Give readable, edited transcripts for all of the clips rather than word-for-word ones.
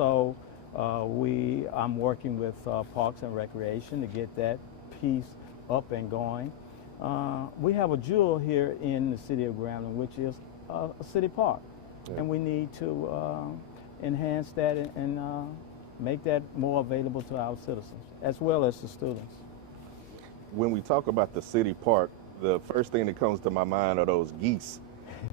also I'm working with Parks and Recreation to get that piece up and going. We have a jewel here in the city of Grambling, which is a city park, and we need to enhance that and make that more available to our citizens as well as the students. When we talk about the city park, the first thing that comes to my mind are those geese.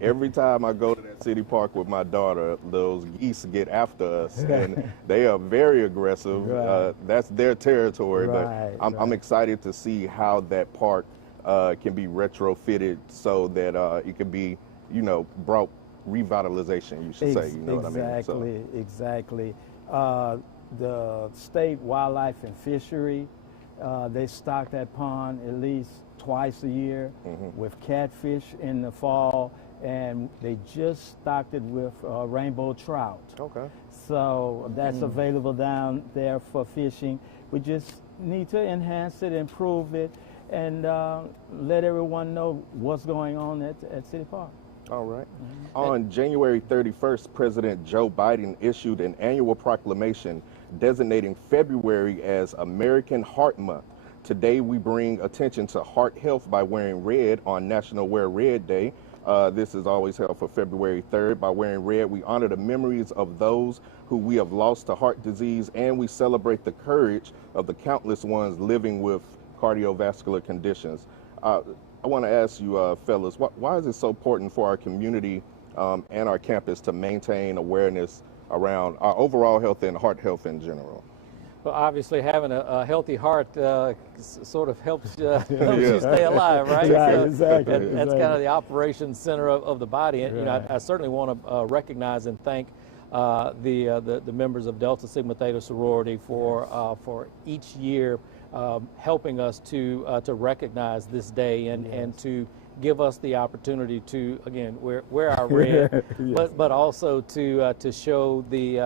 Every time I go to that city park with my daughter, those geese get after us, and they are very aggressive. Right. That's their territory, Right, but I'm excited to see how that park can be retrofitted so that it can be, brought revitalization, you should say, you know what I mean? Exactly, exactly. The state wildlife and fishery, they stock that pond at least twice a year with catfish in the fall, and they just stocked it with rainbow trout. Okay. So that's available down there for fishing. We just need to enhance it, improve it, and let everyone know what's going on at City Park. All right. On January 31st, President Joe Biden issued an annual proclamation designating February as American Heart Month. Today, we bring attention to heart health by wearing red on National Wear Red Day. This is always held for February 3rd. By wearing red, we honor the memories of those who we have lost to heart disease, and we celebrate the courage of the countless ones living with cardiovascular conditions. I want to ask you, fellas, why is it so important for our community and our campus to maintain awareness around our overall health and heart health in general? Well, obviously, having a healthy heart sort of helps you stay alive, right? Exactly. That's kind of the operation center of the body. And I certainly want to recognize and thank the members of Delta Sigma Theta sorority for each year helping us to recognize this day and to give us the opportunity to, again, wear our red, but also to show the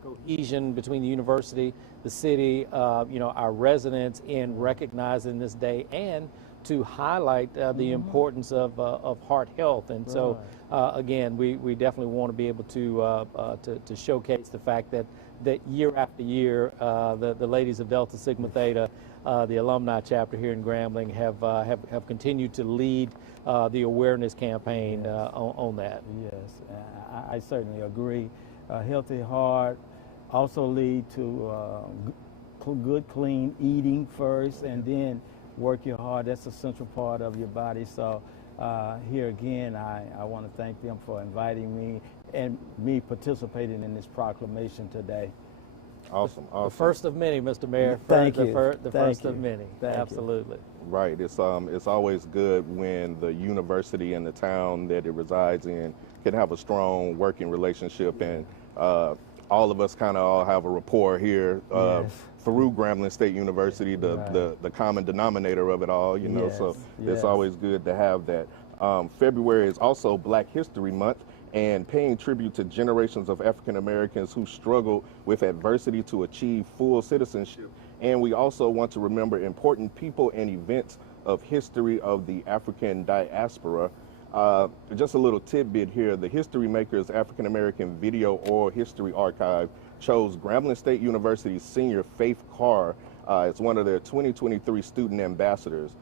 cohesion between the university, the city, our residents in recognizing this day, and to highlight the importance of heart health. And so, again, we definitely want to be able to showcase the fact that year after year, the ladies of Delta Sigma Theta, the alumni chapter here in Grambling, have continued to lead the awareness campaign on that. Yes, I certainly agree. A healthy heart also lead to good, clean eating first, and then work your heart. That's a central part of your body. So here again, I want to thank them for inviting me and me participating in this proclamation today. Awesome. The first of many, Mr. Mayor. Thank you. The first of many. Absolutely. Right. It's always good when the university and the town that it resides in can have a strong working relationship, and all of us kind of all have a rapport here through Grambling State University, the common denominator of it all, so it's always good to have that. February is also Black History Month, and paying tribute to generations of African Americans who struggled with adversity to achieve full citizenship. And we also want to remember important people and events of history of the African diaspora. Just a little tidbit here, the History Makers African American Video Oral History Archive chose Grambling State University's senior Faith Carr as one of their 2023 student ambassadors.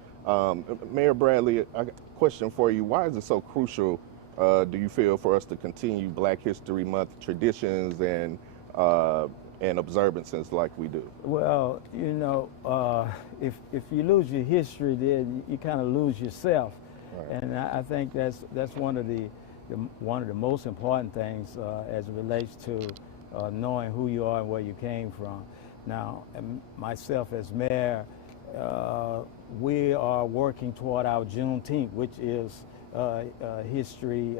Mayor Bradley, I got a question for you. Why is it so crucial, do you feel, for us to continue Black History Month traditions and observances like we do? Well, if you lose your history, then you kind of lose yourself. Right. And I think that's one of the most important things as it relates to knowing who you are and where you came from. Now, myself as mayor, we are working toward our Juneteenth, which is history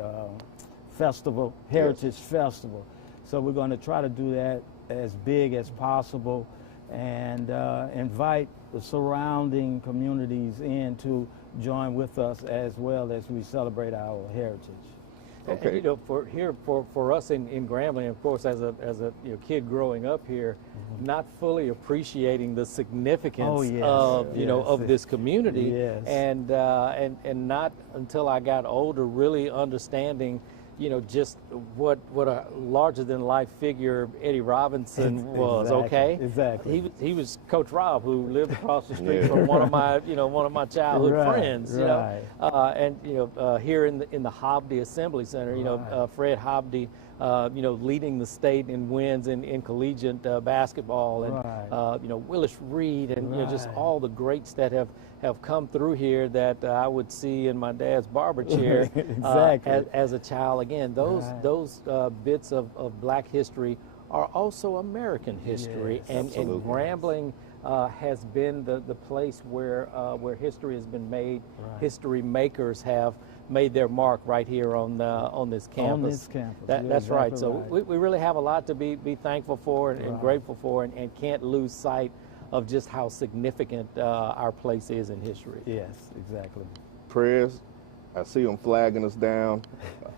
festival, heritage festival. So we're going to try to do that as big as possible and invite the surrounding communities in to join with us as well as we celebrate our heritage. Okay. And, for us in Grambling, of course, as a kid growing up here, not fully appreciating the significance of this community, and not until I got older really understanding you know, just what a larger than life figure Eddie Robinson was. Exactly, okay, exactly. He was Coach Rob, who lived across the street from one of my childhood friends. You know, and you know, here in the Hobdy Assembly Center, you know, Fred Hobdy, you know, leading the state in wins in collegiate basketball, and you know, Willis Reed, and you know, just all the greats that have come through here that I would see in my dad's barber chair as a child. Again, those bits of Black history are also American history, and Grambling has been the place where history has been made. History makers have made their mark right here on this campus. On this campus. That's right. So we really have a lot to be thankful for and grateful for, and can't lose sight of just how significant our place is in history. Yes, exactly. Prez, I see them flagging us down.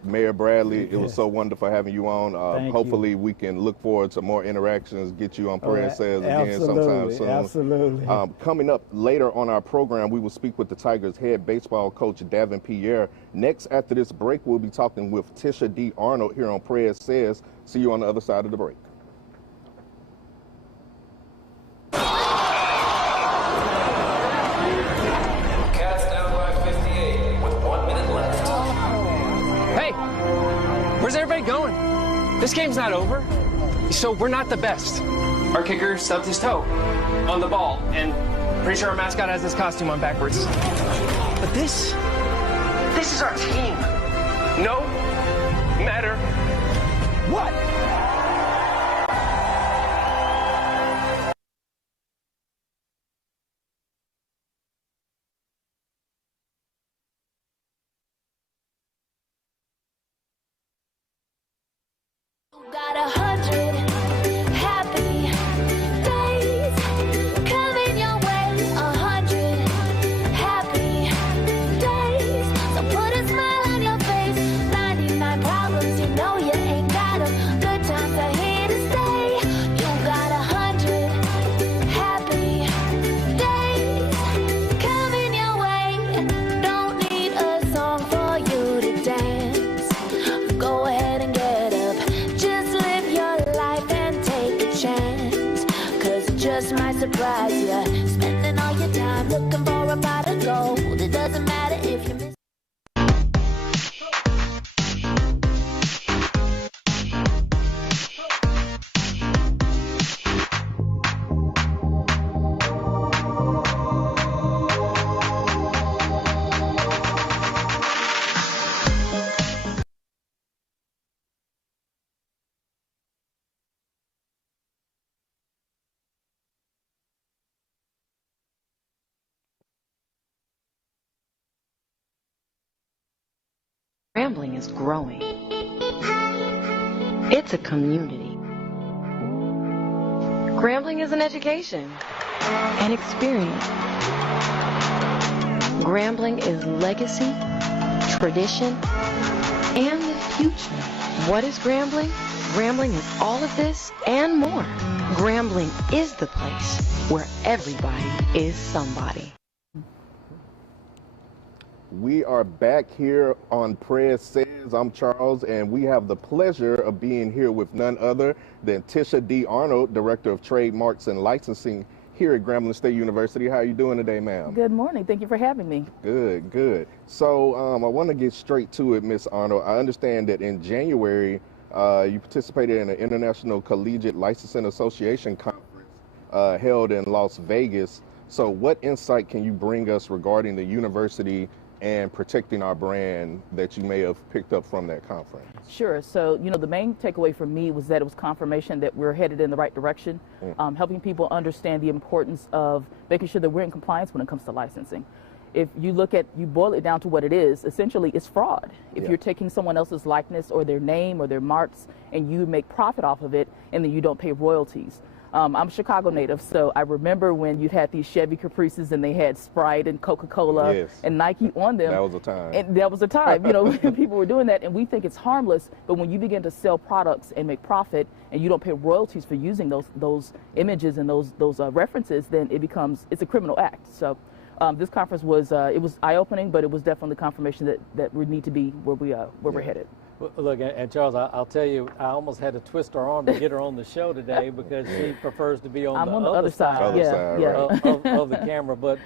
Mayor Bradley, it was so wonderful having you on. Hopefully we can look forward to more interactions, get you on Prez Says again sometime soon. Absolutely. Coming up later on our program, we will speak with the Tigers head baseball coach, Davin Pierre. Next, after this break, we'll be talking with Tisha D. Arnold here on Prez Says. See you on the other side of the break. Where's everybody going? This game's not over. So we're not the best. Our kicker stubbed his toe on the ball, and pretty sure our mascot has this costume on backwards. But this is our team. No matter what. Got 100 happy days coming your way. 100 happy days. So put a smile on your face. 99 problems, you know you ain't got them. Good times are here to stay. You got 100 happy days coming your way. Don't need a song for you to dance. Go ahead and get up. Just might surprise you. Spending all your time looking for a pot of gold. It doesn't matter if you miss. Grambling is growing. It's a community. Grambling is an education, an experience. Grambling is legacy, tradition, and the future. What is Grambling? Grambling is all of this and more. Grambling is the place where everybody is somebody. We are back here on Prez Says. I'm Charles, and we have the pleasure of being here with none other than Tisha D. Arnold, Director of Trademarks and Licensing here at Grambling State University. How are you doing today, ma'am? Good morning. Thank you for having me. Good, good. So I want to get straight to it, Miss Arnold. I understand that in January, you participated in an International Collegiate Licensing Association conference held in Las Vegas. So what insight can you bring us regarding the university and protecting our brand that you may have picked up from that conference? Sure. So, you know, the main takeaway for me was that it was confirmation that we're headed in the right direction, helping people understand the importance of making sure that we're in compliance when it comes to licensing. If you boil it down to what it is, essentially it's fraud. If you're taking someone else's likeness or their name or their marks and you make profit off of it and then you don't pay royalties. I'm a Chicago native, so I remember when you had these Chevy Caprices and they had Sprite and Coca-Cola and Nike on them. That was a time. And that was a time, you know, people were doing that, and we think it's harmless, but when you begin to sell products and make profit and you don't pay royalties for using those images and those references, then it's a criminal act. So this conference was, it was eye-opening, but it was definitely confirmation that we need to be where we're headed. Well, look, and Charles, I'll tell you, I almost had to twist her arm to get her on the show today because she prefers to be on the other side, of the camera. But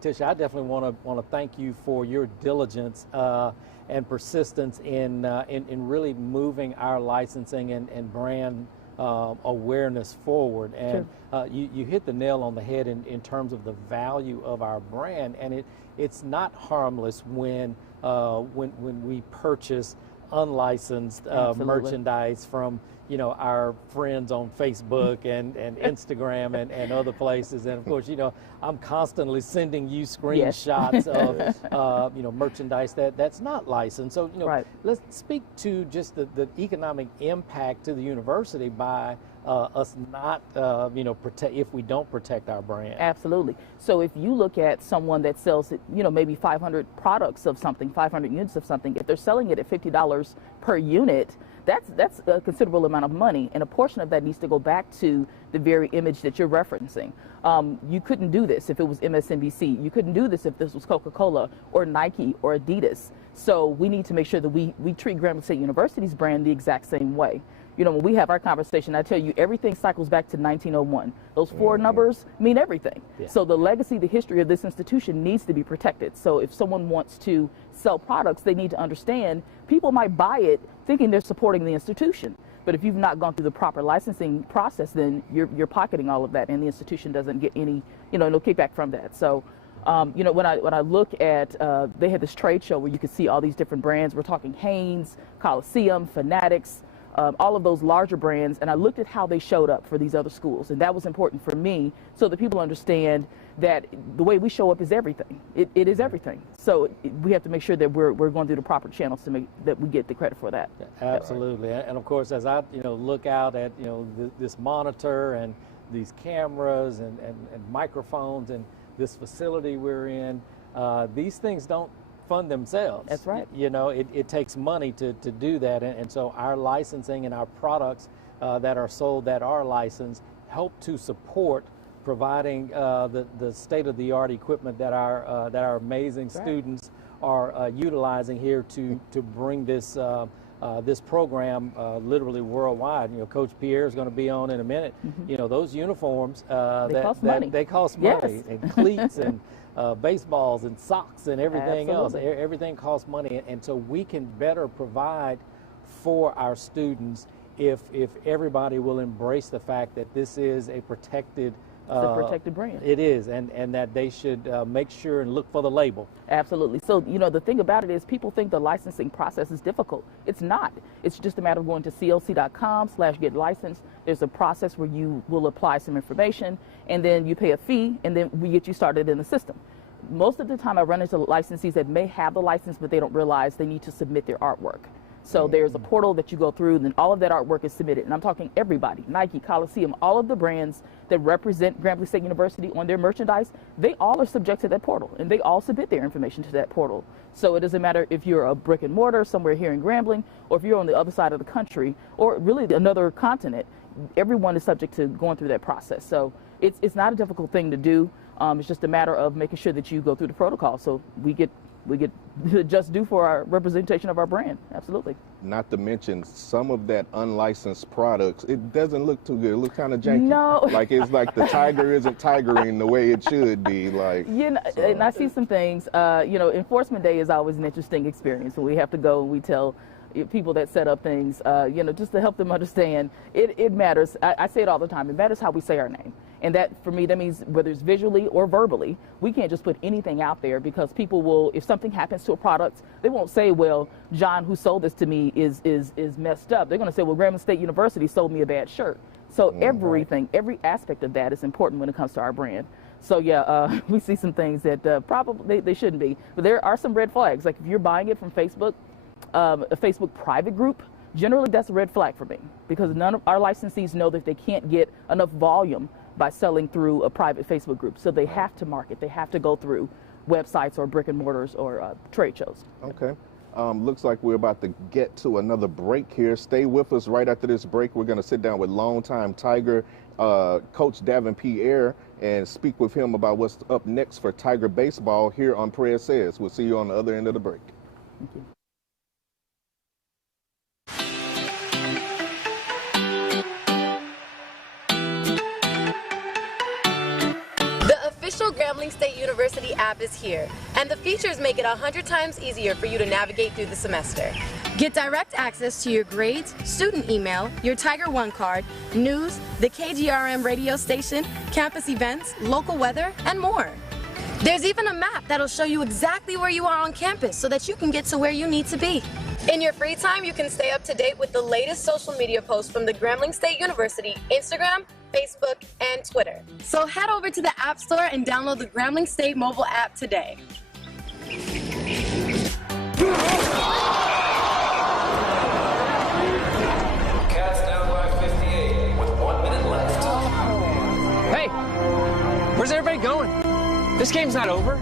Tisha, I definitely want to thank you for your diligence and persistence in really moving our licensing and brand awareness forward. And you hit the nail on the head in terms of the value of our brand, and it's not harmless when we purchase unlicensed merchandise from our friends on Facebook and Instagram and other places. And of course, I'm constantly sending you screenshots of merchandise that's not licensed. So let's speak to just the economic impact to the university by us not protect, if we don't protect our brand. Absolutely. So if you look at someone that sells maybe 500 products of something, 500 units of something, if they're selling it at $50 per unit, that's a considerable amount of money, and a portion of that needs to go back to the very image that you're referencing. You couldn't do this if it was MSNBC. You couldn't do this if this was Coca-Cola or Nike or Adidas. So we need to make sure that we treat Grambling State University's brand the exact same way. When we have our conversation, I tell you, everything cycles back to 1901. Those four numbers mean everything. So the legacy, the history of this institution needs to be protected. So if someone wants to sell products, they need to understand people might buy it thinking they're supporting the institution. But if you've not gone through the proper licensing process, then you're pocketing all of that, and the institution doesn't get any, no kickback from that. So when I look at, they had this trade show where you could see all these different brands. We're talking Hanes, Coliseum, Fanatics, all of those larger brands, and I looked at how they showed up for these other schools, and that was important for me so that people understand that the way we show up is everything. It is everything. So we have to make sure that we're going through the proper channels to make that we get the credit for that. Absolutely, and of course, as I look out at this monitor and these cameras and microphones and this facility we're in, these things don't fund themselves. That's right. It takes money to do that, and so our licensing and our products that are sold that are licensed help to support providing the state-of-the-art equipment that our amazing students are utilizing here to bring this this program literally worldwide. Coach Pierre is going to be on in a minute. Those uniforms they cost money. They cost money, and cleats and baseballs and socks and everything else. Everything costs money, and so we can better provide for our students if everybody will embrace the fact that this is a protected It's a protected brand. It is, and that they should make sure and look for the label. Absolutely. So, the thing about it is people think the licensing process is difficult. It's not. It's just a matter of going to clc.com/get licensed. There's a process where you will apply some information, and then you pay a fee, and then we get you started in the system. Most of the time I run into licensees that may have the license, but they don't realize they need to submit their artwork. So there's a portal that you go through, and then all of that artwork is submitted. And I'm talking everybody, Nike, Coliseum, all of the brands that represent Grambling State University on their merchandise, they all are subject to that portal, and they all submit their information to that portal. So it doesn't matter if you're a brick and mortar somewhere here in Grambling, or if you're on the other side of the country, or really another continent, everyone is subject to going through that process. So it's not a difficult thing to do. It's just a matter of making sure that you go through the protocol. So we get just due for our representation of our brand. Absolutely. Not to mention some of that unlicensed products, it doesn't look too good. It looks kind of janky. No. Like it's like the tiger isn't tigering the way it should be. Like, and I see some things. Enforcement Day is always an interesting experience when we have to go and we tell people that set up things, just to help them understand. It matters. I say it all the time. It matters how we say our name. And that, for me, that means whether it's visually or verbally, we can't just put anything out there, because people will, if something happens to a product, they won't say, well, John, who sold this to me is messed up. They're going to say, well, Grambling State University sold me a bad shirt. So everything, every aspect of that is important when it comes to our brand. So yeah, we see some things that probably they shouldn't be. But there are some red flags. Like if you're buying it from Facebook, a Facebook private group, generally that's a red flag for me, because none of our licensees know that they can't get enough volume by selling through a private Facebook group. So they have to market. They have to go through websites or brick and mortars or trade shows. Okay. Looks like we're about to get to another break here. Stay with us. Right after this break, we're going to sit down with longtime Tiger coach Davin Pierre and speak with him about what's up next for Tiger baseball here on Prez Says. We'll see you on the other end of the break. Thank you. Grambling State University app is here, and the features make it 100 times easier for you to navigate through the semester. Get direct access to your grades, student email, your Tiger One card, news, the KGRM radio station, campus events, local weather, and more. There's even a map that'll show you exactly where you are on campus so that you can get to where you need to be. In your free time, you can stay up to date with the latest social media posts from the Grambling State University Instagram, Facebook, and Twitter. So head over to the App Store and download the Grambling State mobile app today. Cats down by 58 with 1 minute left. Hey, where's everybody going? This game's not over,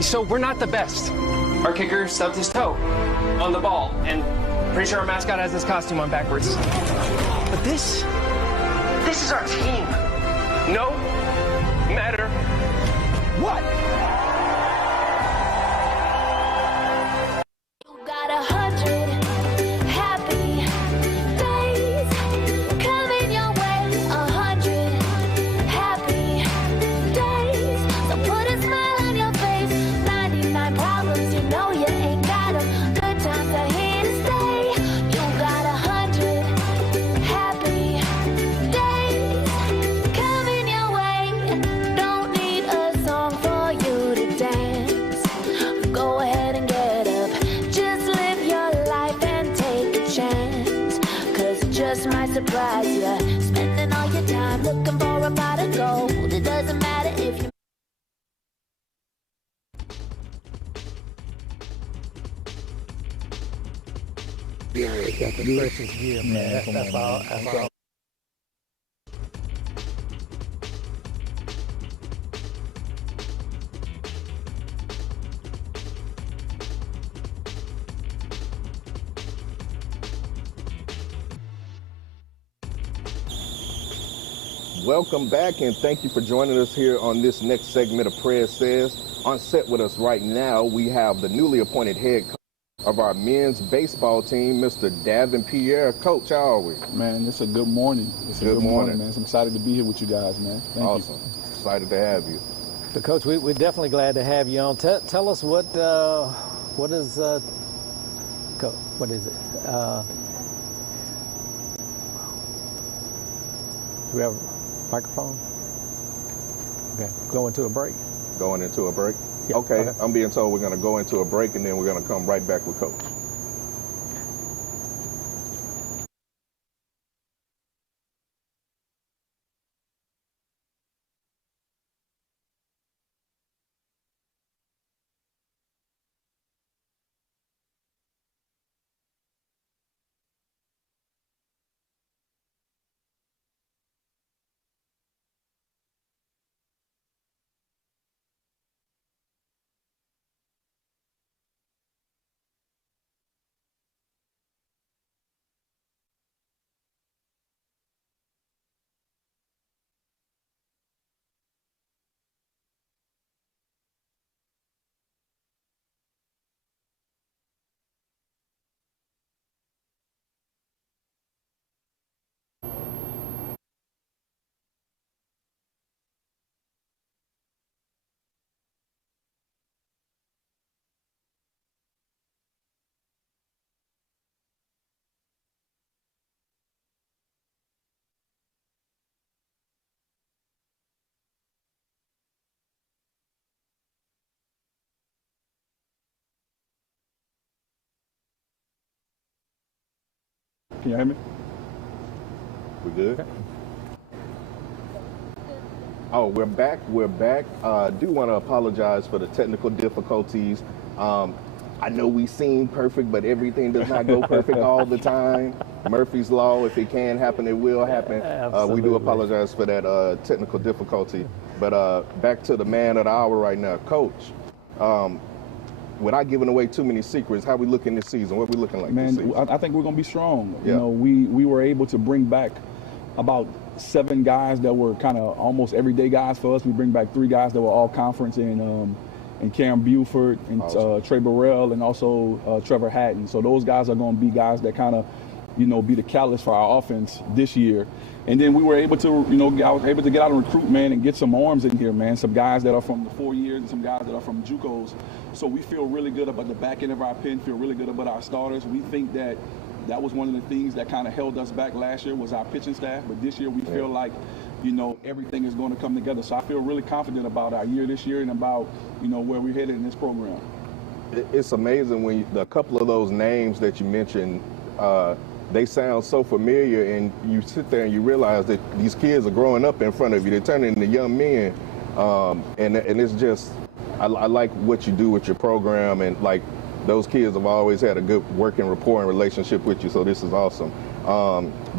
so we're not the best. Our kicker stubbed his toe on the ball, and pretty sure our mascot has his costume on backwards. But this is our team. No matter what. You got 100 happy days coming your way. 100 happy days. So put a smile on your face. 99 problems, you know you ain't got 'em. Good times are here to stay. You got 100 happy days coming your way. Don't need a song for you to dance. Go ahead and get up. Just live your life and take a chance. 'Cause it just might surprise you. Spending all your time looking for a pot of gold. It doesn't matter if you Got the precious gift, man. That's all. That's all. Welcome back, and thank you for joining us here on this next segment of Prez Says. On set with us right now, we have the newly appointed head coach of our men's baseball team, Mr. Davin Pierre. Coach, how are we? Man, it's a good morning. It's a good morning, man. I'm excited to be here with you guys, man. Thank Awesome. you. Excited to have you. So, Coach, we're definitely glad to have you on. Tell us what is it? Do we have a microphone? Okay, going to a break. Going into a break? Yeah, Okay, okay. I'm being told we're going to go into a break, and then we're going to come right back with Coach. Can you hear me? We good? Oh, we're back. We're back. Do want to apologize for the technical difficulties. I know we seem perfect, but everything does not go perfect all the time. Murphy's Law, if it can happen, it will happen. We do apologize for that technical difficulty. But back to the man of the hour right now. Coach, without giving away too many secrets, how we looking this season? What we looking like this season? Man, I think we're going to be strong. Yeah. You know, we were able to bring back about 7 guys that were kind of almost everyday guys for us. We bring back 3 guys that were all conference and Cam Buford and awesome. Trey Burrell and also Trevor Hatton. So those guys are going to be guys that kind of be the catalyst for our offense this year. And then we were able to, I was able to get out and recruit, man, and get some arms in here, man. Some guys that are from the 4 years and some guys that are from JUCOs. So we feel really good about the back end of our pen, feel really good about our starters. We think that was one of the things that kind of held us back last year was our pitching staff. But this year we feel like, everything is going to come together. So I feel really confident about our year this year and about, where we're headed in this program. It's amazing when a couple of those names that you mentioned, they sound so familiar, and you sit there and you realize that these kids are growing up in front of you. They're turning into young men, and it's just, I like what you do with your program, and like those kids have always had a good working rapport and relationship with you, so this is awesome.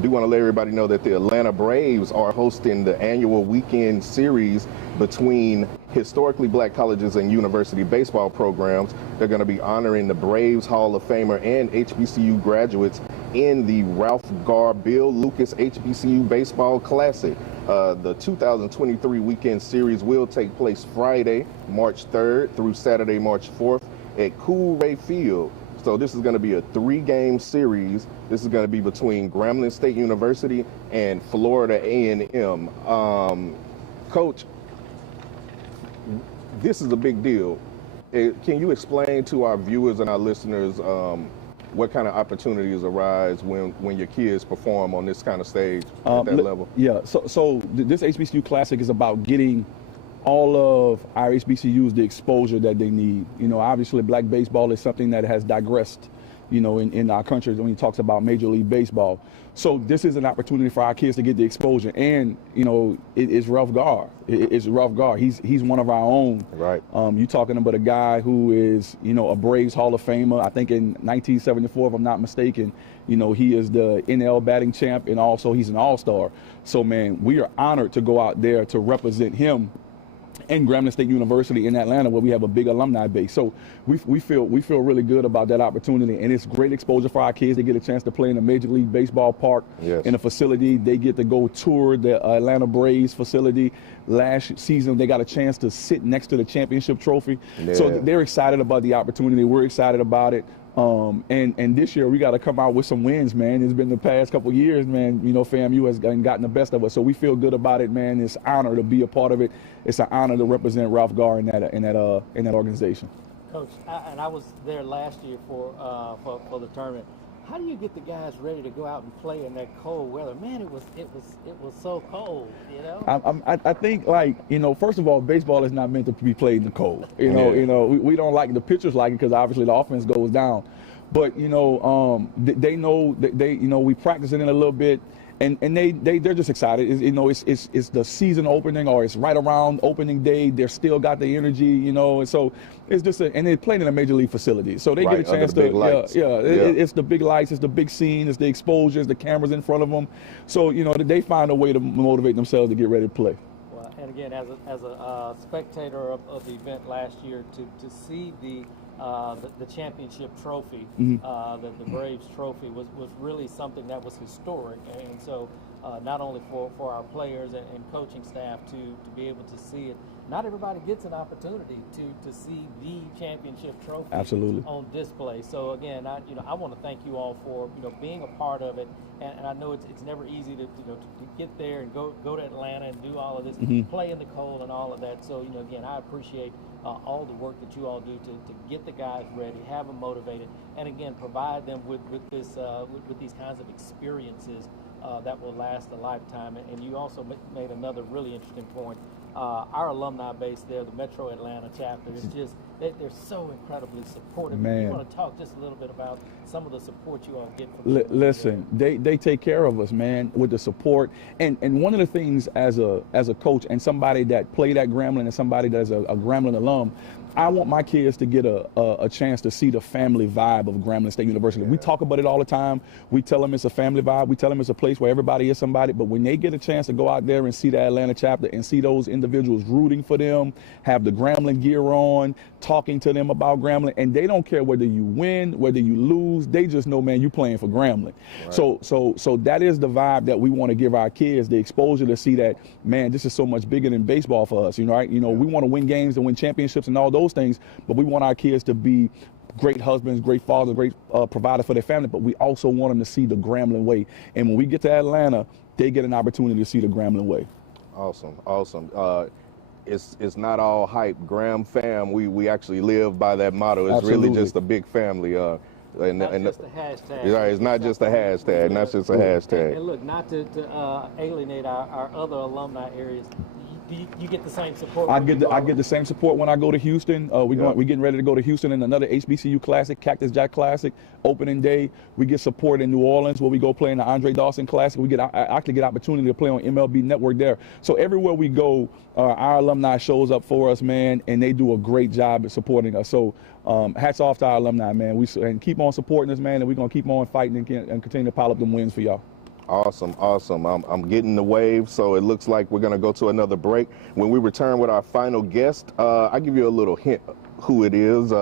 Do want to let everybody know that the Atlanta Braves are hosting the annual weekend series between historically black colleges and university baseball programs. They're going to be honoring the Braves Hall of Famer and HBCU graduates in the Ralph Garr Bill Lucas HBCU Baseball Classic. The 2023 weekend series will take place Friday, March 3rd through Saturday, March 4th at Cool Ray Field. So this is going to be a 3-game series. This is going to be between Grambling State University and Florida A&M. Coach, this is a big deal. Can you explain to our viewers and our listeners what kind of opportunities arise when your kids perform on this kind of stage at that level? Yeah, so this HBCU Classic is about getting all of our HBCUs the exposure that they need. Obviously black baseball is something that has digressed, in our country when he talks about Major League Baseball. So this is an opportunity for our kids to get the exposure. And, it's Ralph Garr. It's Ralph Garr. He's one of our own. Right. You're talking about a guy who is, a Braves Hall of Famer. I think in 1974, if I'm not mistaken, he is the NL batting champ, and also he's an all-star. So, man, we are honored to go out there to represent him and Grambling State University in Atlanta, where we have a big alumni base. So we feel really good about that opportunity, and it's great exposure for our kids. They get a chance to play in a Major League Baseball park, in a facility. They get to go tour the Atlanta Braves facility. Last season, they got a chance to sit next to the championship trophy. Yeah. So they're excited about the opportunity. We're excited about it. And this year we got to come out with some wins, man. It's been the past couple of years, man. FAMU has gotten the best of us, so we feel good about it, man. It's an honor to be a part of it. It's an honor to represent Ralph Garr in that organization. Coach, I was there last year for the tournament. How do you get the guys ready to go out and play in that cold weather? Man, it was so cold, I think, first of all, baseball is not meant to be played in the cold. We don't like the pitchers like it because obviously the offense goes down. But they know that we practice it in a little bit. And they're just excited. It's the season opening, or it's right around opening day. They're still got the energy, and so it's just and they're playing in a major league facility, so they get a chance to it's the big lights, it's the big scene, it's the exposures, the cameras in front of them. So they find a way to motivate themselves to get ready to play. Well, and again, as a spectator of the event last year, to see the championship trophy, the Braves trophy was really something that was historic, and so not only for our players and coaching staff to be able to see it. Not everybody gets an opportunity to see the championship trophy on display. So again, I want to thank you all for being a part of it, and I know it's never easy to get there and go to Atlanta and do all of this, play in the cold and all of that. So again, I appreciate all the work that you all do to get the guys ready, have them motivated, and again provide them with these kinds of experiences that will last a lifetime. And you also made another really interesting point. Our alumni base there, the Metro Atlanta chapter, is just they're so incredibly supportive. Man. You want to talk just a little bit about some of the support you all get from listen, they take care of us, man, with the support. And one of the things as a coach and somebody that played at Grambling and somebody that's a Grambling alum, I want my kids to get a chance to see the family vibe of Grambling State University. We talk about it all the time. We tell them it's a family vibe. We tell them it's a place where everybody is somebody. But when they get a chance to go out there and see the Atlanta chapter and see those individuals rooting for them, have the Grambling gear on, talking to them about Grambling, and they don't care whether you win, whether you lose. They just know, man, you playing for Grambling. Right. So that is the vibe that we want to give our kids, the exposure to see that, man, this is so much bigger than baseball for us. Right? We want to win games and win championships and all those things, but we want our kids to be great husbands, great fathers, great providers for their family, but we also want them to see the Grambling way. And when we get to Atlanta, they get an opportunity to see the Grambling way. Awesome, awesome. It's not all hype. Graham fam, we actually live by that motto. It's Absolutely. really just a big family. And just a hashtag. Yeah, it's not just a hashtag. Not just a hashtag. And look, not to alienate our other alumni areas. You get the same support. I get the same support when I go to Houston. We're getting ready to go to Houston in another HBCU Classic, Cactus Jack Classic, opening day. We get support in New Orleans where we go play in the Andre Dawson Classic. I actually get opportunity to play on MLB Network there. So everywhere we go, our alumni shows up for us, man, and they do a great job at supporting us. So hats off to our alumni, man. And keep on supporting us, man, and we're gonna keep on fighting and continue to pile up them wins for y'all. Awesome, awesome. I'm getting the wave, so it looks like we're going to go to another break. When we return with our final guest, I'll give you a little hint who it is.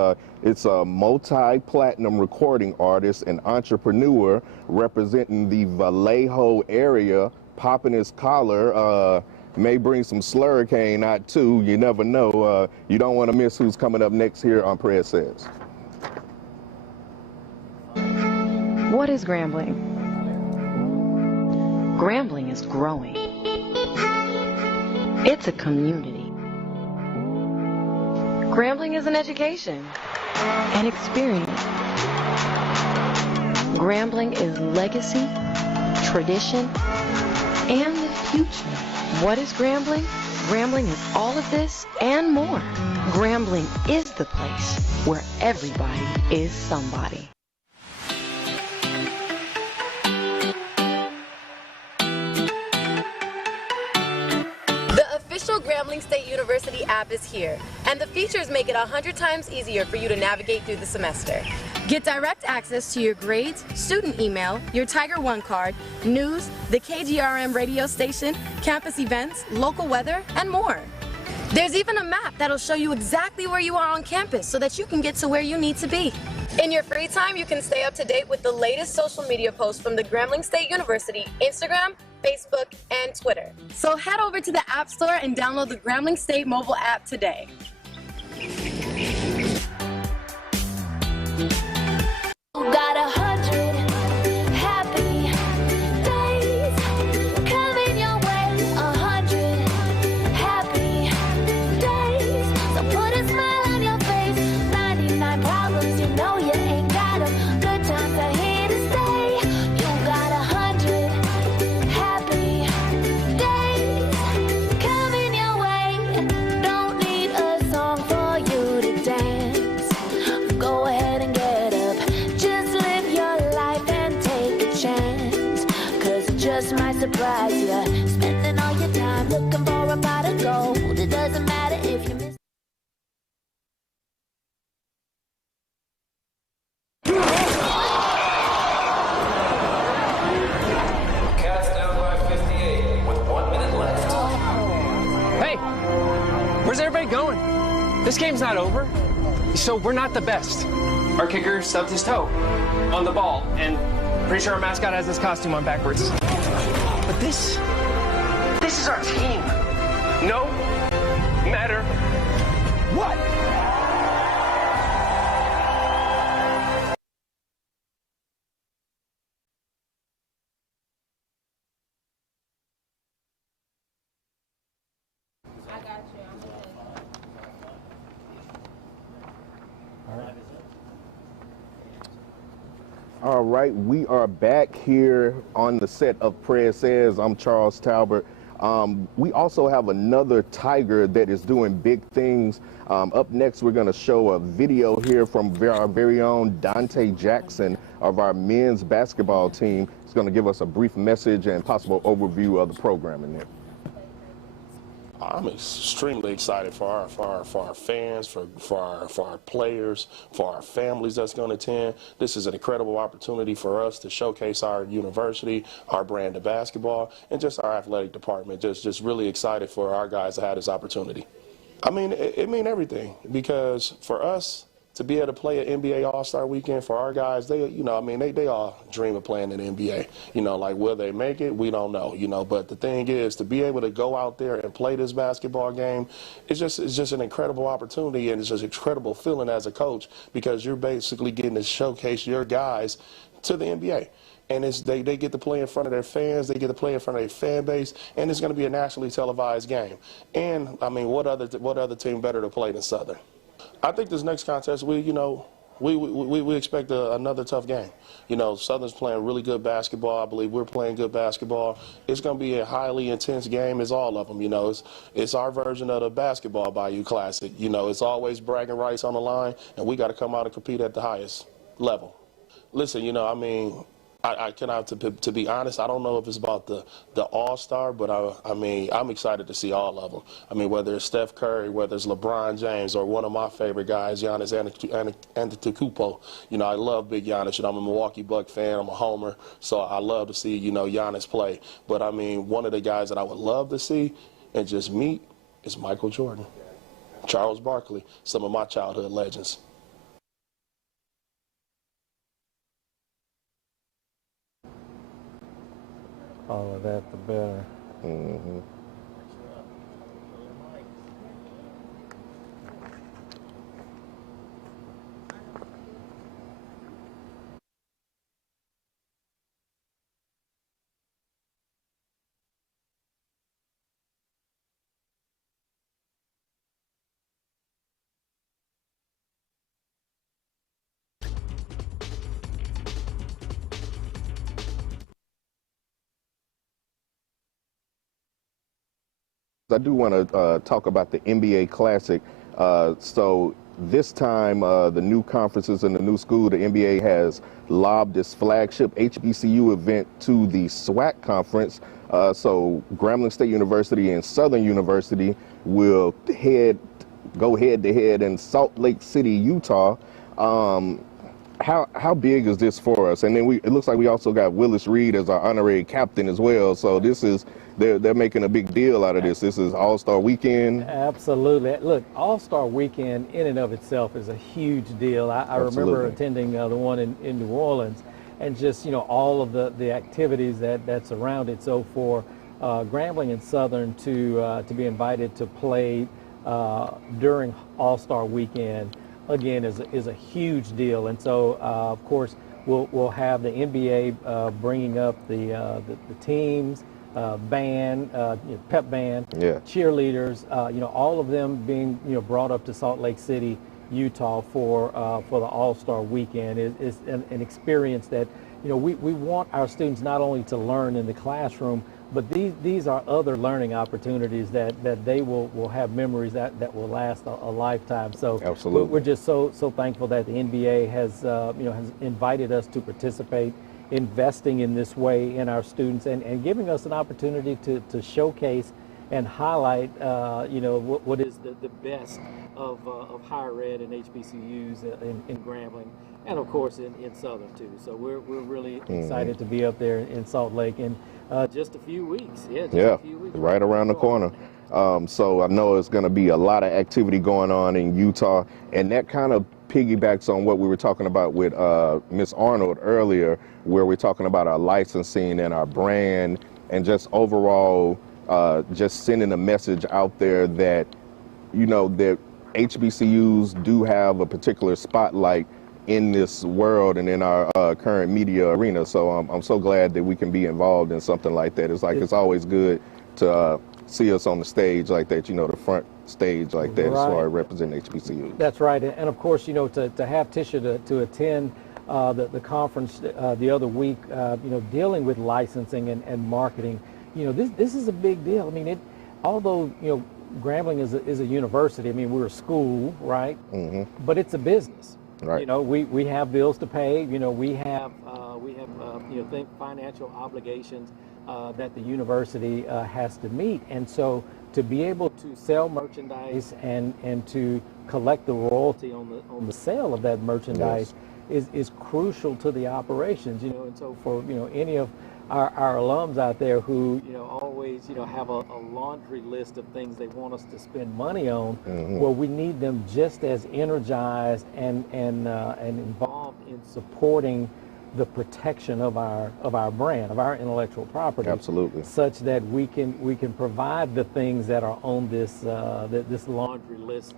It's a multi-platinum recording artist and entrepreneur representing the Vallejo area, popping his collar. May bring some slurricane out too. You never know. You don't want to miss who's coming up next here on Prez Says. What is Grambling? Grambling is growing. It's a community. Grambling is an education, an experience. Grambling is legacy, tradition, and the future. What is Grambling? Grambling is all of this and more. Grambling is the place where everybody is somebody. Grambling State University app is here, and the features make it 100 times easier for you to navigate through the semester. Get direct access to your grades, student email, your Tiger One card, news, the KGRM radio station, campus events, local weather, and more. There's even a map that'll show you exactly where you are on campus so that you can get to where you need to be. In your free time, you can stay up to date with the latest social media posts from the Grambling State University Instagram, Facebook, and Twitter. So head over to the App Store and download the Grambling State mobile app today. Got 100 happy days coming your way. 100 happy days. So put a smile on your face. 99 problems, you know you ain't got them. Good times are here to stay. You got 100 happy days coming your way. Don't need a song for you to dance. Go ahead and get up. Just live your life and take a chance. Cause it just might surprise you. Spending all your time looking for a pot of gold. It doesn't matter if you miss. Cats down by 58 with 1 minute left. Hey, where's everybody going? This game's not over. So we're not the best. Our kicker stubbed his toe on the ball, and pretty sure our mascot has his costume on backwards. But this is our team. No matter what. All right, we are back here on the set of Prez Says. I'm Charles Talbert. We also have another Tiger that is doing big things. Up next, we're going to show a video here from our very own Dante Jackson of our men's basketball team. He's going to give us a brief message and possible overview of the programming there. I'm extremely excited for our fans, for our players, for our families that's going to attend. This is an incredible opportunity for us to showcase our university, our brand of basketball, and just our athletic department. Just really excited for our guys to have this opportunity. I mean, it means everything, because for us, to be able to play an NBA All-Star Weekend for our guys, they, you know, I mean, they all dream of playing in the NBA. You know, like, will they make it? We don't know, you know. But the thing is, to be able to go out there and play this basketball game, it's just an incredible opportunity, and it's just an incredible feeling as a coach, because you're basically getting to showcase your guys to the NBA. And they get to play in front of their fans, they get to play in front of their fan base, and it's going to be a nationally televised game. And, I mean, what other team better to play than Southern? I think this next contest, we expect another tough game. You know, Southern's playing really good basketball. I believe we're playing good basketball. It's going to be a highly intense game, as all of them. You know, it's our version of the Basketball Bayou Classic. You know, it's always bragging rights on the line, and we got to come out and compete at the highest level. Listen, you know, I mean, I cannot, to be honest, I don't know if it's about the All-Star, but I mean, I'm excited to see all of them. I mean, whether it's Steph Curry, whether it's LeBron James, or one of my favorite guys, Giannis Antetokounmpo. You know, I love big Giannis. You know, I'm a Milwaukee Buck fan. I'm a homer, so I love to see, you know, Giannis play. But, I mean, one of the guys that I would love to see and just meet is Michael Jordan, Charles Barkley, some of my childhood legends. All of that, the better. Mm-hmm. I do want to talk about the NBA Classic. So this time, the new conferences and the new school, the NBA has lobbed its flagship HBCU event to the SWAC conference. So Grambling State University and Southern University will go head to head in Salt Lake City, Utah. How big is this for us? And then it looks like we also got Willis Reed as our honorary captain as well. So this is, they're making a big deal out of this. This is All-Star Weekend. Absolutely. Look, All-Star Weekend in and of itself is a huge deal. I remember attending the one in New Orleans, and just, you know, all of the activities that surround it. So for Grambling and Southern to be invited to play during All-Star Weekend, again, is a huge deal. And so, of course, we'll have the NBA bringing up the teams, band, pep band, cheerleaders, you know, all of them being, you know, brought up to Salt Lake City, Utah for the All-Star Weekend. Is an experience that, you know, we want our students not only to learn in the classroom, but these are other learning opportunities that they will have memories that will last a lifetime. So absolutely, we're just so thankful that the NBA has you know, has invited us to participate, investing in this way in our students, and giving us an opportunity to showcase and highlight you know, what is the best of higher ed and HBCUs in Grambling, and of course in Southern too. So we're really excited to be up there in Salt Lake in just a few weeks. A few weeks, right around the corner. So I know it's going to be a lot of activity going on in Utah, and that kind of piggybacks on what we were talking about with Ms. Arnold earlier, where we're talking about our licensing and our brand, and just overall just sending a message out there that, you know, that HBCUs do have a particular spotlight in this world and in our current media arena. So I'm so glad that we can be involved in something like that. It's like, it's always good to see us on the stage like that, you know, the front stage like that, as far as representing HBCUs. That's right. And of course, you know, to have Tisha to attend the conference the other week, you know, dealing with licensing and marketing, you know, this is a big deal. I mean, although, you know, Grambling is a university, I mean, we're a school, right? Mm-hmm. But it's a business. Right. You know, we have bills to pay. You know, we have you know, financial obligations that the university has to meet, and so to be able to sell merchandise and to collect the royalty on the sale of that merchandise is crucial to the operations. You know, and so for, you know, any of our alums out there who, always, have a laundry list of things they want us to spend money on. Well, we need them just as energized and involved in supporting the protection of our brand, of our intellectual property. Absolutely. Such that we can provide the things that are on this this laundry list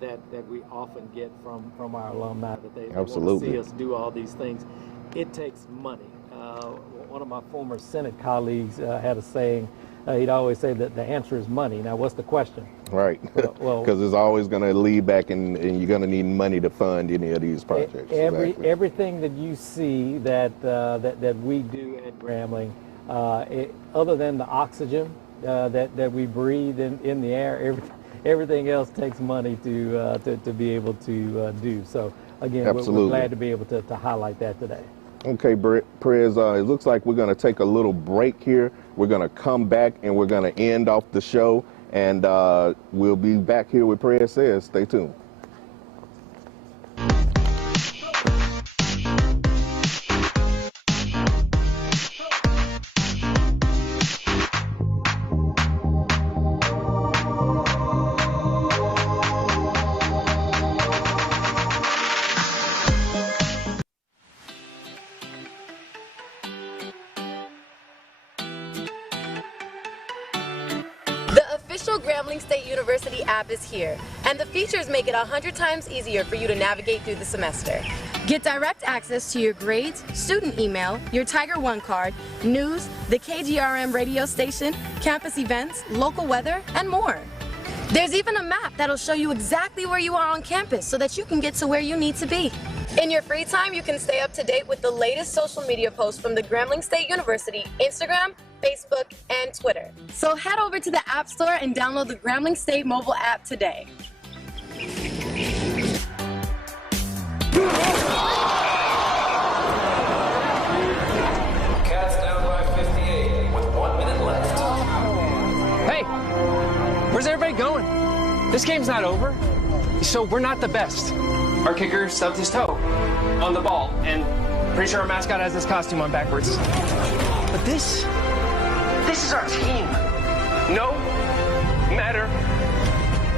that we often get from our alumni, that they want to see us do all these things. It takes money. One of my former Senate colleagues had a saying. He'd always say that the answer is money. Now, what's the question? Right. Because it's always going to lead back, and you're going to need money to fund any of these projects. Everything that you see that we do at Grambling, other than the oxygen that we breathe in the air, everything else takes money to be able to do. So again, we're glad to be able to highlight that today. Okay, Prez, it looks like we're going to take a little break here. We're going to come back and we're going to end off the show, and we'll be back here with Prez Says. Stay tuned. Grambling State University app is here, and the features make it 100 times easier for you to navigate through the semester. Get direct access to your grades, student email, your Tiger One card, news, the KGRM radio station, campus events, local weather, and more. There's even a map that'll show you exactly where you are on campus so that you can get to where you need to be. In your free time, you can stay up to date with the latest social media posts from the Grambling State University Instagram, Facebook, and Twitter. So head over to the App Store and download the Grambling State mobile app today. Cats down by 58 with 1 minute left. Hey, where's everybody going? This game's not over. So we're not the best. Our kicker stubbed his toe on the ball, and pretty sure our mascot has his costume on backwards. But this is our team. No matter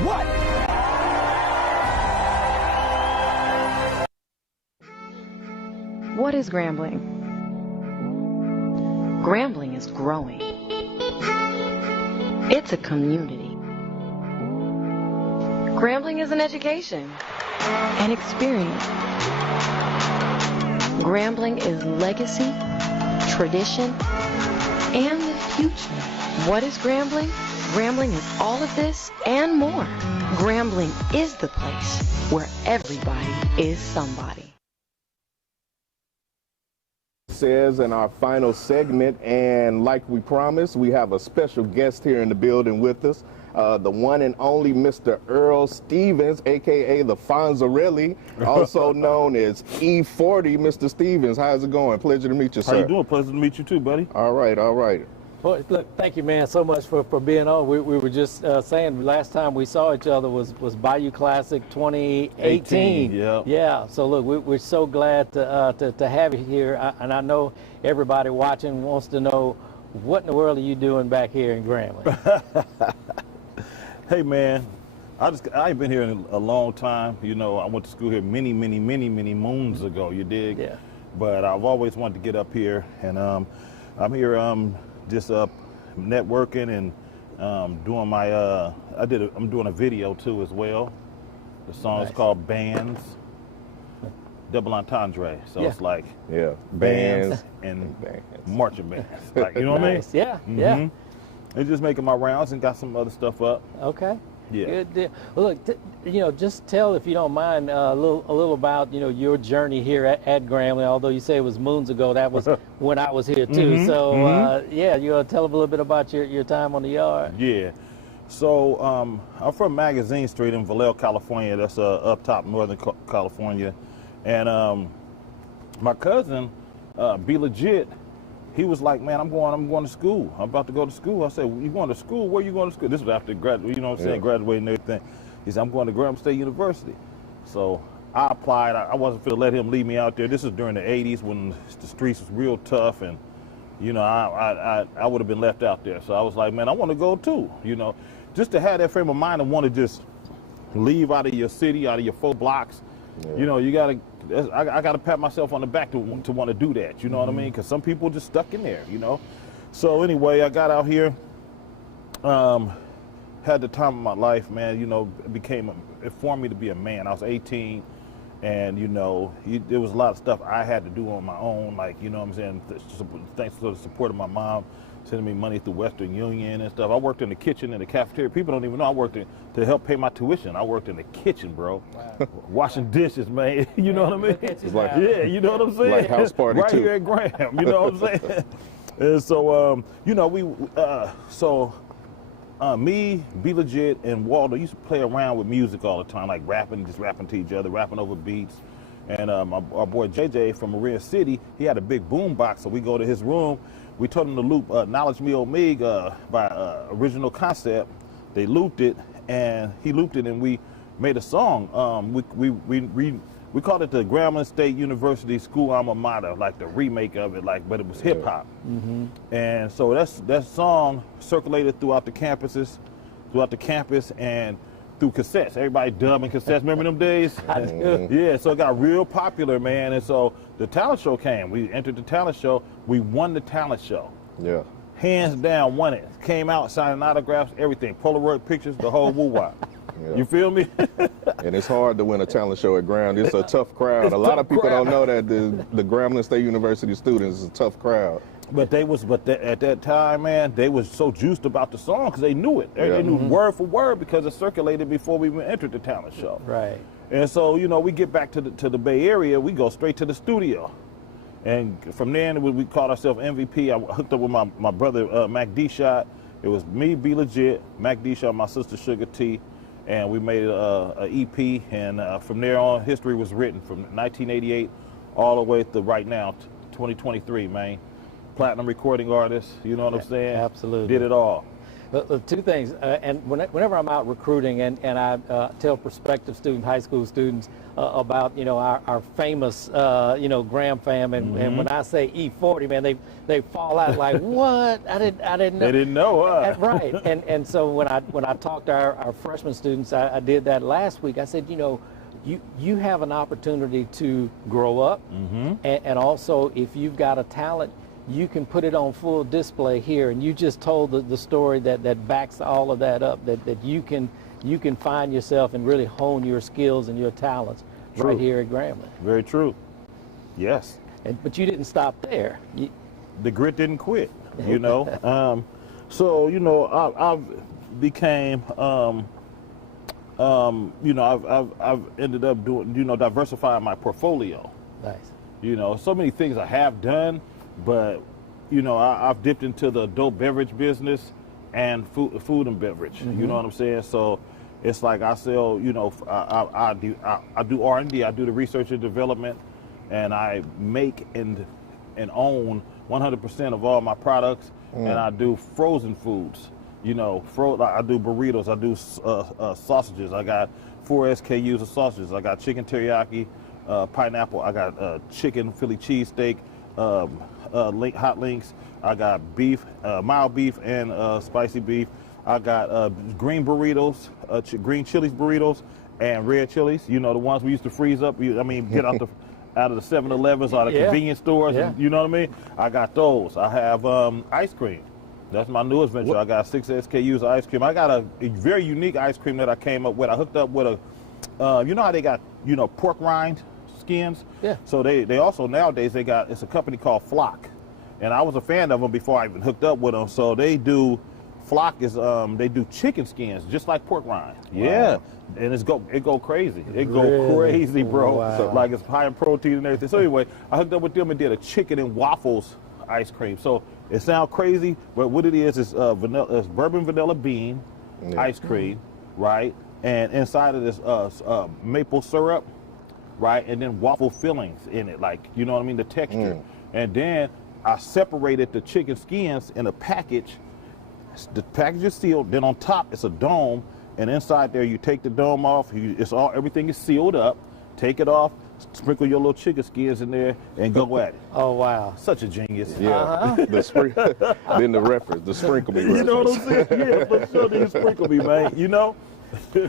what. What is Grambling? Grambling is growing. It's a community. Grambling is an education, an experience. Grambling is legacy, tradition, and the future. What is Grambling? Grambling is all of this and more. Grambling is the place where everybody is somebody. Says in our final segment, and like we promised, we have a special guest here in the building with us, the one and only Mr. Earl Stevens, aka the Fonzarelli, also known as E40. Mr. Stevens, how's it going? Pleasure to meet you, sir. How you doing? Pleasure to meet you too, buddy. All right, all right. Well, look, thank you, man, so much for being on. We were just saying last time we saw each other was Bayou Classic 2018. Yeah. So look, we're so glad to have you here, and I know everybody watching wants to know what in the world are you doing back here in Grambling. Hey, man, I ain't been here in a long time. You know, I went to school here many moons ago. You dig? Yeah. But I've always wanted to get up here, and I'm here just networking and doing my I'm doing a video too as well. The song is called Bands, double entendre. So it's like bands and marching bands. Like, you know what I mean? Yeah, yeah. And just making my rounds and got some other stuff up. Okay. Yeah. Good deal. Well, look, just tell, if you don't mind, a little about, your journey here at Grambling. Although you say it was moons ago, that was when I was here too. So, yeah, you want to tell a little bit about your time on the yard? Yeah. So, I'm from Magazine Street in Vallejo, California. That's up top Northern California. And my cousin, Be Legit, he was like, man, I'm going to school. I'm about to go to school. I said, well, you going to school? Where you going to school? This was after graduate, you know what I'm saying, graduating and everything. He said, I'm going to Grambling State University. So I applied. I wasn't going to let him leave me out there. This was during the 80s when the streets was real tough, and you know, I would have been left out there. So I was like, man, I want to go too, you know, just to have that frame of mind and want to just leave out of your city, out of your 4 blocks. Yeah. You know, you gotta. I gotta pat myself on the back to want to do that. You know what I mean? Because some people just stuck in there. You know. So anyway, I got out here. Had the time of my life, man. You know, it formed me to be a man. I was 18, and you know, there was a lot of stuff I had to do on my own. Like, you know what I'm saying? Thanks to the support of my mom, sending me money through Western Union and stuff. I worked in the kitchen, in the cafeteria. People don't even know I worked to help pay my tuition. I worked in the kitchen, bro. Wow. Washing dishes, man. You know what I mean? It's like, yeah, you know what I'm saying? Like house party right too. Here at Graham, you know what I'm saying? And so, you know, me, Be Legit, and Waldo used to play around with music all the time, like just rapping to each other, rapping over beats. And our boy JJ from Maria City, he had a big boom box, so we go to his room. We told him to loop Knowledge Me Omega by Original Concept. They looped it, and he looped it, and we made a song. We called it the Grambling State University School Alma Mater, like the remake of it, but it was hip hop. Mm-hmm. And so that song circulated throughout the campus, and through cassettes. Everybody dubbing cassettes. Remember them days? Yeah, so it got real popular, man. And so the talent show came. We entered the talent show. We won the talent show. Yeah. Hands down, won it. Came out, signing autographs, everything. Polaroid pictures, the whole woo-wop. Yeah. You feel me? And it's hard to win a talent show at Graham. It's a tough crowd. A lot of people don't know that the Grambling State University students is a tough crowd. But at that time, man, they was so juiced about the song because they knew it. They knew word for word because it circulated before we even entered the talent show. Right. And so, you know, we get back to the Bay Area, we go straight to the studio. And from there, we called ourselves MVP. I hooked up with my brother, Mac D-Shot. It was me, Be Legit, Mac D-Shot, my sister, Sugar T. And we made a EP. And from there on, history was written from 1988 all the way to right now, 2023, man. Platinum recording artist, you know what I'm saying? Absolutely. Did it all. Two things, and whenever I'm out recruiting and I tell prospective students, high school students, about, you know, our famous, you know, Graham fam, and when I say E40, man, they fall out like, what? I didn't know. They didn't know, huh? Right, and so when I talked to our freshman students, I did that last week. I said, you know, you have an opportunity to grow up, and also if you've got a talent, you can put it on full display here. And you just told the story that backs all of that up, that you can find yourself and really hone your skills and your talents right here at Grambling. Very true. Yes. But you didn't stop there. The grit didn't quit, you know. So, you know, I've became, you know, I've ended up doing, you know, diversifying my portfolio. Nice. You know, so many things I have done. But, you know, I've dipped into the adult beverage business and food and beverage. You know what I'm saying? So it's like I sell, you know, I do R&D, I do the research and development, and I make and own 100% of all my products, and I do frozen foods. You know, I do burritos, I do sausages. I got 4 SKUs of sausages. I got chicken teriyaki, pineapple. I got chicken Philly cheesesteak. Hot links. I got beef, mild beef and spicy beef. I got green burritos, green chilies burritos, and red chilies. You know, the ones we used to freeze up. Get out the 7-Elevens or the convenience stores. Yeah. And, you know what I mean? I got those. I have ice cream. That's my newest venture. I got 6 SKUs of ice cream. I got a very unique ice cream that I came up with. I hooked up with you know how they got, you know, pork rind skins? Yeah. So they also nowadays it's a company called Flock, and I was a fan of them before I even hooked up with them. So they do they do chicken skins just like pork rind. Wow. Yeah. And it go crazy. It go crazy, bro. Wow. So, like, it's high in protein and everything. So anyway, I hooked up with them and did a chicken and waffles ice cream. So it sounds crazy, but what it is it's bourbon vanilla bean ice cream, right? And inside of this maple syrup, right? And then waffle fillings in it, like, you know what I mean, the texture. And then I separated the chicken skins in a package. The package is sealed. Then on top, it's a dome. And inside there, you take the dome off. Everything is sealed up. Take it off. sprinkle your little chicken skins in there, and go at it. Oh, wow. Such a genius. Yeah, then the reference, the sprinkle me reference. You know what I'm saying? Yeah, for sure, they sprinkle me, man. You know?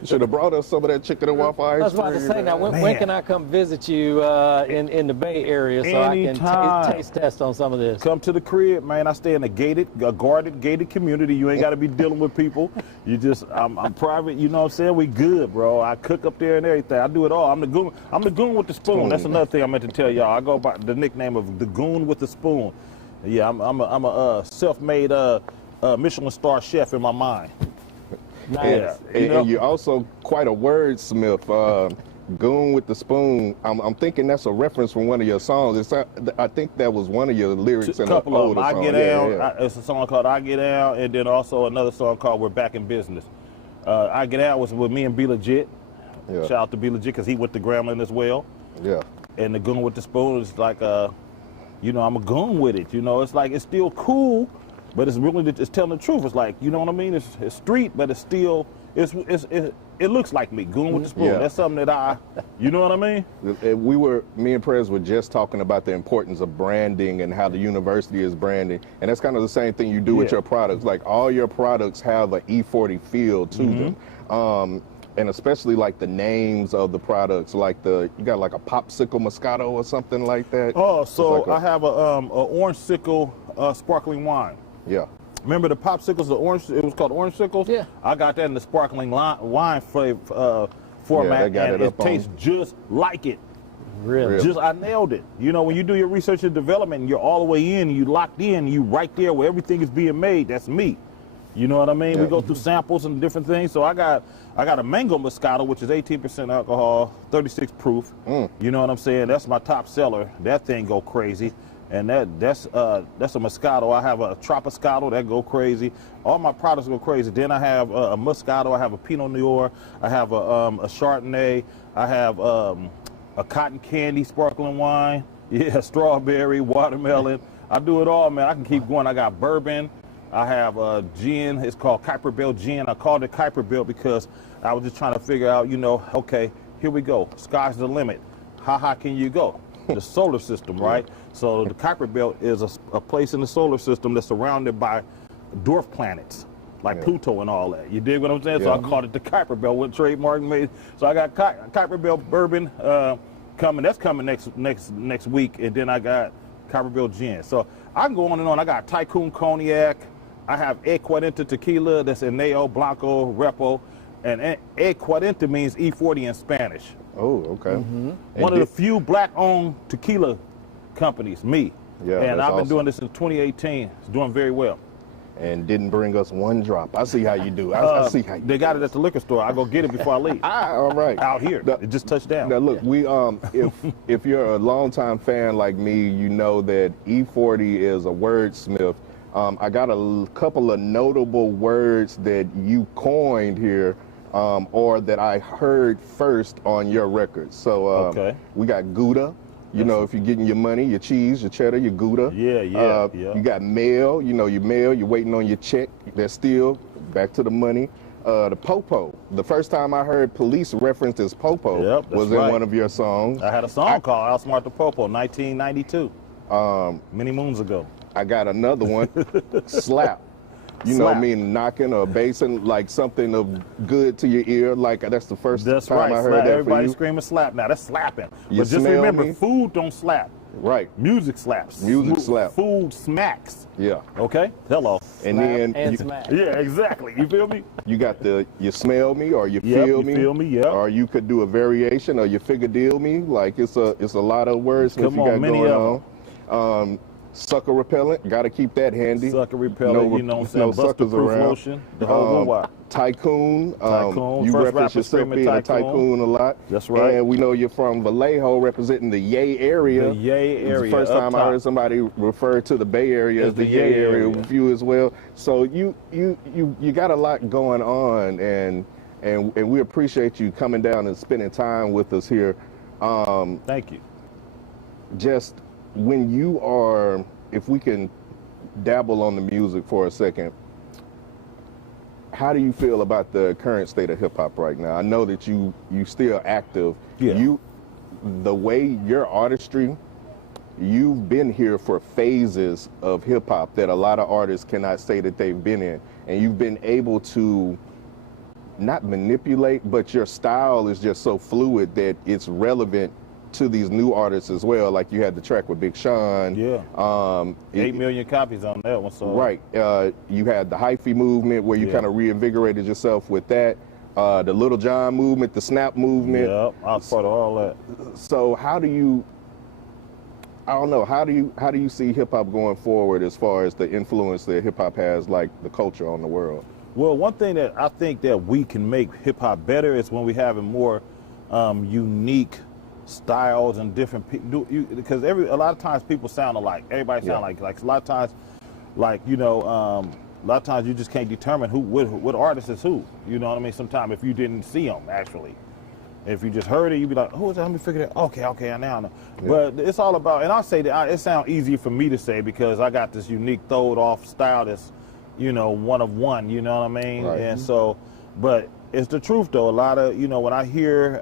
Should have brought us some of that chicken and waffle ice I was about to cream. say, now, when can I come visit you in the Bay Area so Anytime. I can taste test on some of this? Come to the crib, man. I stay in a guarded, gated community. You ain't got to be dealing with people. You just, I'm private. You know what I'm saying? We good, bro. I cook up there and everything. I do it all. I'm the goon with the spoon. That's another thing I meant to tell y'all. I go by the nickname of the goon with the spoon. Yeah, I'm a self-made Michelin star chef in my mind. Nice. And you're also quite a wordsmith. Goon with the spoon. I'm thinking that's a reference from one of your songs. I think that was one of your lyrics in a couple of them. I Get Down. It's a song called I Get Down, and then also another song called We're Back in Business. I Get Down was with me and Be Legit. Yeah. Shout out to Be Legit because he went to Grambling as well. Yeah. And the Goon with the spoon is like, you know, I'm a goon with it. You know, it's like it's still cool. But it's really, it's telling the truth. It's like, you know what I mean? It's street, but it's still, it looks like me, goon with the spoon. Yeah. That's something that you know what I mean? Me and Prez were just talking about the importance of branding and how the university is branding. And that's kind of the same thing you do with your products. Like all your products have an E40 feel to them. And especially like the names of the products, like you got like a popsicle Moscato or something like that. Oh, so like I have a orange sickle sparkling wine. Yeah. Remember the popsicles, the orange? It was called Orange Sickles. Yeah. I got that in the sparkling wine flavor format, and it tastes just like it. Really? I nailed it. You know, when you do your research and development, and you're all the way in, you locked in, you right there where everything is being made. That's me. You know what I mean? Yeah. We go through samples and different things. So I got a mango Moscato, which is 18% alcohol, 36 proof. You know what I'm saying? That's my top seller. That thing go crazy. And that's a Moscato. I have a Tropiscato that go crazy. All my products go crazy. Then I have a Moscato. I have a Pinot Noir. I have a Chardonnay. I have a cotton candy sparkling wine. Yeah, strawberry, watermelon. I do it all, man. I can keep going. I got bourbon. I have a gin. It's called Kuiper Belt gin. I called it Kuiper Belt because I was just trying to figure out, you know, okay, here we go. Sky's the limit. How high can you go? The solar system, right? So the Kuiper Belt is a place in the solar system that's surrounded by dwarf planets, like Pluto and all that. You dig what I'm saying? So I called it the Kuiper Belt with trademark made. So I got Kuiper Belt bourbon coming. That's coming next week, and then I got Kuiper Belt gin. So I can go on and on. I got Tycoon cognac. I have Ecuadenta tequila. That's Eneo, Blanco, Repo, and Ecuadenta means E40 in Spanish. Oh, okay. One of the few black-owned tequila companies, me. Yeah, and I've been doing this since 2018. It's doing very well. And didn't bring us one drop. I see how you do. I see how you They got it at the liquor store. I go get it before I leave. All right. Out here. It just touched down. Now look, we if you're a longtime fan like me, you know that E40 is a wordsmith. I got a couple of notable words that you coined here. Or that I heard first on your record. So we got Gouda. You know, if you're getting your money, your cheese, your cheddar, your Gouda. Yeah. You got mail. You know, your mail. You're waiting on your check. That's still back to the money. The Popo. The first time I heard police referenced as Popo was in one of your songs. I had a song called Outsmart the Popo, 1992. Many moons ago. I got another one, Slap. You know, mean knocking or basing, like something of good to your ear. Like that's the first time I heard that. Everybody screaming slap now. That's slapping. But just remember, food don't slap. Right. Music slaps. Music slaps. Food smacks. Yeah. Okay. Hello. And slap then smack. Yeah, exactly. You feel me? You got you smell me or you feel me. You feel me. Yeah. Or you could do a variation or you figure deal me. Like it's a lot of words that you got going on. Sucker repellent, got to keep that handy. Sucker repellent, you know what I'm saying? Suckers around. Lotion, the whole lot. Tycoon, you reference yourself being a tycoon a lot. That's right. And we know you're from Vallejo, representing the Yay area. The Yay area. It's the first time I heard somebody refer to the Bay Area as the Yay area with you as well. So you got a lot going on, and we appreciate you coming down and spending time with us here. Thank you. Just when you are, if we can dabble on the music for a second, how do you feel about the current state of hip hop right now? I know that you still active. Yeah. the way your artistry, you've been here for phases of hip hop that a lot of artists cannot say that they've been in. And you've been able to not manipulate, but your style is just so fluid that it's relevant to these new artists as well. Like you had the track with Big Sean. Yeah. 8 million copies on that one. So. Right. You had the hyphy movement where you kind of reinvigorated yourself with that. The Little John movement, the Snap movement. Yeah, I was part of all that. So how do you, I don't know, how do you see hip hop going forward as far as the influence that hip hop has, like the culture on the world? Well, one thing that I think that we can make hip hop better is when we have a more unique styles and different people. Because a lot of times people sound alike. Everybody sound like a lot of times, like a lot of times you just can't determine what artist is who. You know what I mean? Sometimes if you didn't see them actually. If you just heard it, you'd be like, who is that? Let me figure that. Okay, I now know. Yeah. But it's all about, and I'll say that it sounds easier for me to say because I got this unique throwed off style that's, one of one, you know what I mean? Right. And so, but it's the truth though. A lot of, when I hear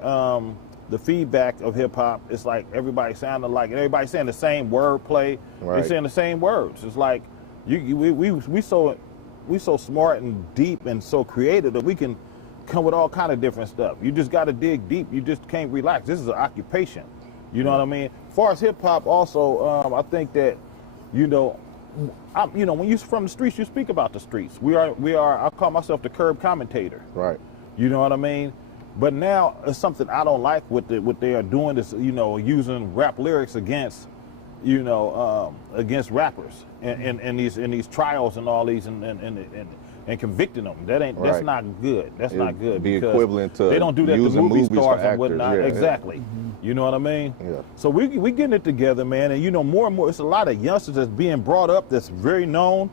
the feedback of hip hop, it's like everybody sounding like, everybody saying the same word play. Right. They're saying the same words. It's like, we so smart and deep and so creative that we can come with all kind of different stuff. You just got to dig deep. You just can't relax. This is an occupation. You know what I mean? As far as hip hop, also, I think that, when you're from the streets, you speak about the streets. We are. I call myself the curb commentator. Right. You know what I mean? But now it's something I don't like. What they are doing is, using rap lyrics against, against rappers and these trials and all these and convicting them. That's not good. That's not good. Be equivalent to they don't do that to movie stars and whatnot. Yeah, exactly. You know what I mean? Yeah. So we getting it together, man. And more and more, it's a lot of youngsters that's being brought up that's very known.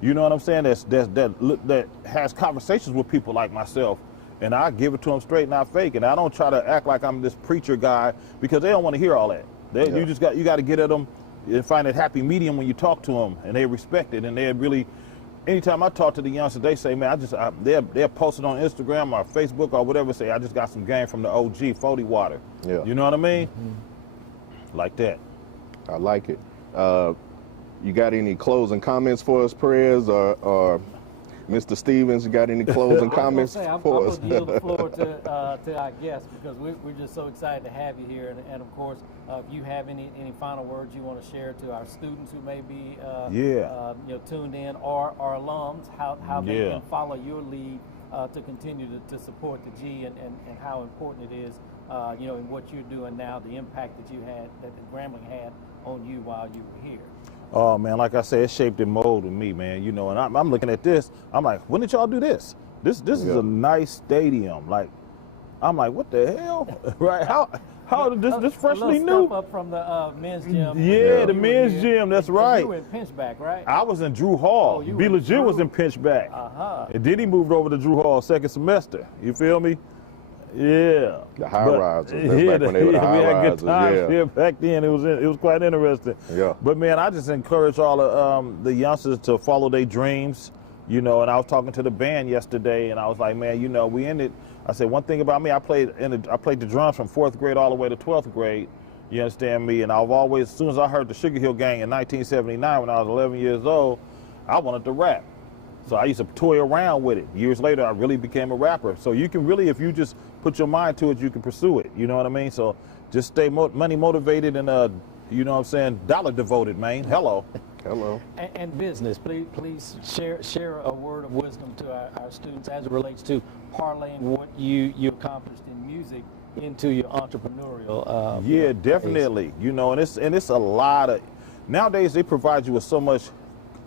You know what I'm saying? That has conversations with people like myself, and I give it to them straight, not fake. And I don't try to act like I'm this preacher guy because they don't want to hear all that. You got to get at them and find that happy medium when you talk to them, and they respect it, and they really. Anytime I talk to the youngsters, they say, man, they're posted on Instagram or Facebook or whatever, say, I just got some game from the OG, 40 Water. Yeah. You know what I mean? Mm-hmm. Like that. I like it. You got any closing comments for us, Prez, or Mr. Stevens, you got any closing comments for us? I'm going to yield the floor to our guests because we're just so excited to have you here. And of course, if you have any final words you want to share to our students who may be tuned in or our alums, how they can follow your lead to continue to support the G and how important it is, in what you're doing now, the impact that the Grambling had on you while you were here. Oh man, like I said, it shaped and molded me, man. And I'm looking at this. I'm like, when did y'all do this? This is a nice stadium. Like, I'm like, what the hell? Right? How did this freshly new? Step up from the men's gym. Yeah, the men's gym. That's right. You were in Pinchback, right? I was in Drew Hall. Be Legit was in Pinchback. And then he moved over to Drew Hall second semester. You feel me? Yeah. The high rises. That's back when they were the high rises. Yeah, back then it was quite interesting. Yeah. But man, I just encourage all of the youngsters to follow their dreams. And I was talking to the band yesterday, and I was like, man, we ended. I said one thing about me, I played the drums from 4th grade all the way to 12th grade. You understand me? And I've always, as soon as I heard the Sugar Hill Gang in 1979 when I was 11 years old, I wanted to rap. So I used to toy around with it. Years later, I really became a rapper. So you can really, if you just put your mind to it, you can pursue it. You know what I mean? So just stay money motivated and, dollar devoted, man. Hello. Hello. And business, please share a word of wisdom to our students as it relates to parlaying what you accomplished in music into your entrepreneurial. Yeah, definitely. Days. And it's a lot of, nowadays they provide you with so much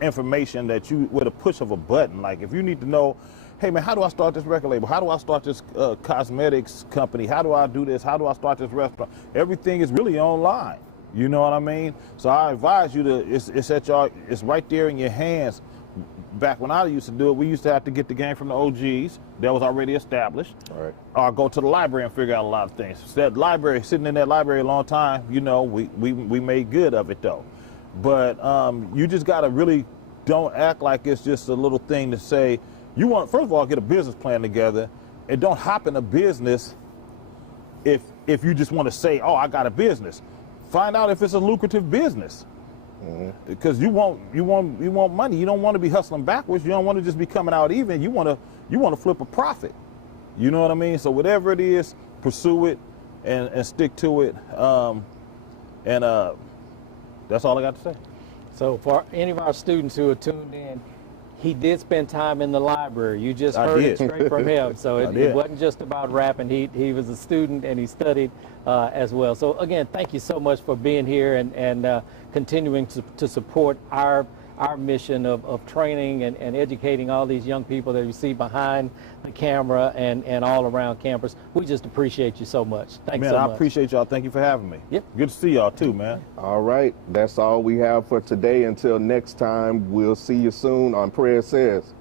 information that you, with a push of a button, like if you need to know, hey man, how do I start this record label? How do I start this cosmetics company? How do I do this? How do I start this restaurant? Everything is really online. You know what I mean? So I advise you to, it's right there in your hands. Back when I used to do it, we used to have to get the game from the OGs that was already established. All right. Or go to the library and figure out a lot of things. So that library, sitting in that library a long time, we made good of it though. But you just gotta really don't act like it's just a little thing to say. You want, first of all, get a business plan together and don't hop in a business if you just want to say, oh, I got a business. Find out if it's a lucrative business. Because you want money. You don't want to be hustling backwards. You don't want to just be coming out even. You want to flip a profit. You know what I mean? So whatever it is, pursue it and stick to it. That's all I got to say. So for any of our students who are tuned in, he did spend time in the library. You just heard it straight from him. So it wasn't just about rapping. He was a student and he studied as well. So again, thank you so much for being here and continuing to support our mission of training and educating all these young people that you see behind the camera and all around campus. We just appreciate you so much. Thanks so much. Man, I appreciate y'all. Thank you for having me. Yep. Good to see y'all too, man. All right. That's all we have for today. Until next time, we'll see you soon on Prez Says.